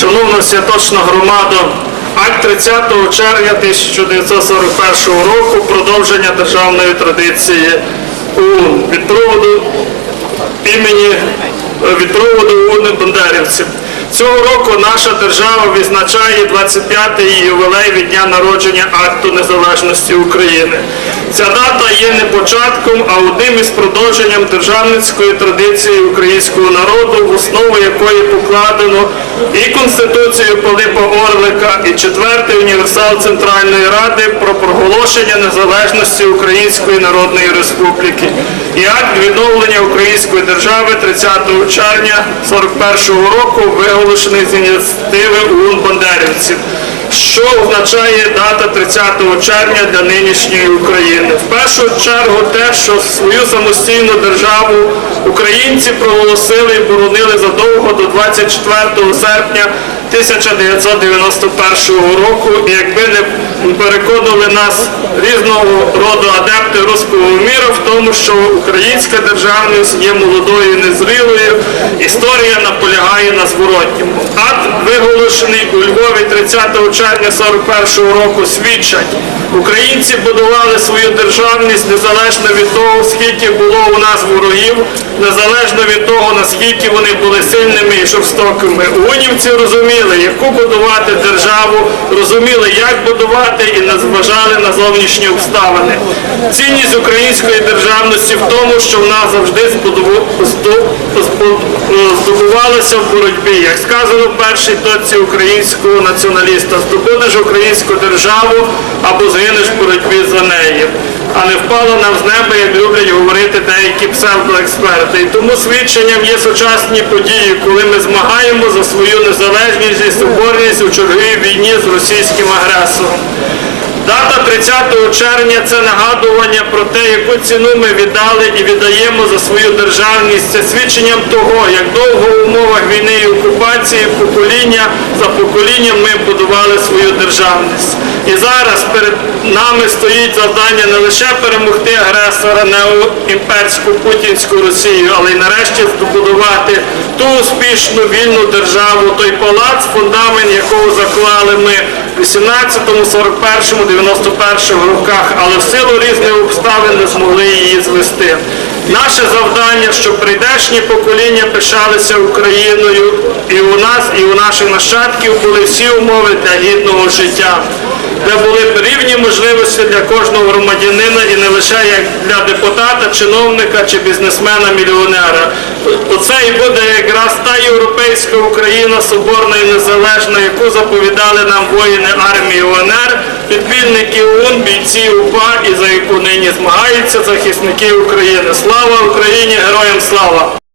Шановна святочна громада, акт 30 червня 1941 року продовження державної традиції у від проводу імені е, від проводу ОУН Бандерівців. Цього року наша держава відзначає 25-й ювілей від дня народження Акту Незалежності України. Ця дата є не початком, а одним із продовженням державницької традиції українського народу, в основу якої покладено і Конституцію Пилипа Орлика, і четвертий універсал Центральної Ради про проголошення незалежності Української Народної Республіки і акт відновлення української держави 30 червня 41-го року виголошений з ініціативи ОУН Бандерівців. Що означає дата 30 червня для нинішньої України? В першу чергу те, що свою самостійну державу українці проголосили і боронили задовго до 24 серпня 1991 року, і якби не переконували нас різного роду адепти руського міру в тому, що українська державність є молодою і незрілою, історія наполягає на зворотньому. Акт, виголошений у Львові 30 червня 41 року, свідчать, українці будували свою державність незалежно від того, скільки було у нас ворогів, незалежно від того, наскільки вони були сильними і жорстокими. Унівці розуміли, яку будувати державу, розуміли, як будувати і не зважали на зовнішні обставини. Цінність української державності в тому, що вона завжди здобувалася в боротьбі. Як сказано в першій точці українського націоналіста, здобудеш українську державу або згинеш в боротьбі за неї. А не впало нам з неба, як люблять говорити деякі псевдоексперти. І тому свідченням є сучасні події, коли ми змагаємо за свою незалежність і соборність у черговій війні з російським агресором. Дата 30 червня це нагадування про те, яку ціну ми віддали і віддаємо за свою державність. Це свідченням того, як довго в умовах війни і окупації покоління за поколінням ми будували свою державність. І зараз перед нами стоїть завдання не лише перемогти агресора неоімперську путінську Росію, але й нарешті збудувати ту успішну вільну державу, той палац, фундамент якого заклали ми 18-му, 41-му, 91-му роках, але в силу різних обставин не змогли її звести. Наше завдання, щоб прийдешні покоління пишалися Україною, і у нас, і у наших нащадків були всі умови для гідного життя, де були б рівні можливості для кожного громадянина і не лише як для депутата, чиновника чи бізнесмена-мільйонера. Оце і буде якраз та європейська Україна, соборна і незалежна, яку заповідали нам воїни армії УНР, підпільники ОУН, бійці УПА і за яку нині змагаються захисники України. Слава Україні! Героям слава!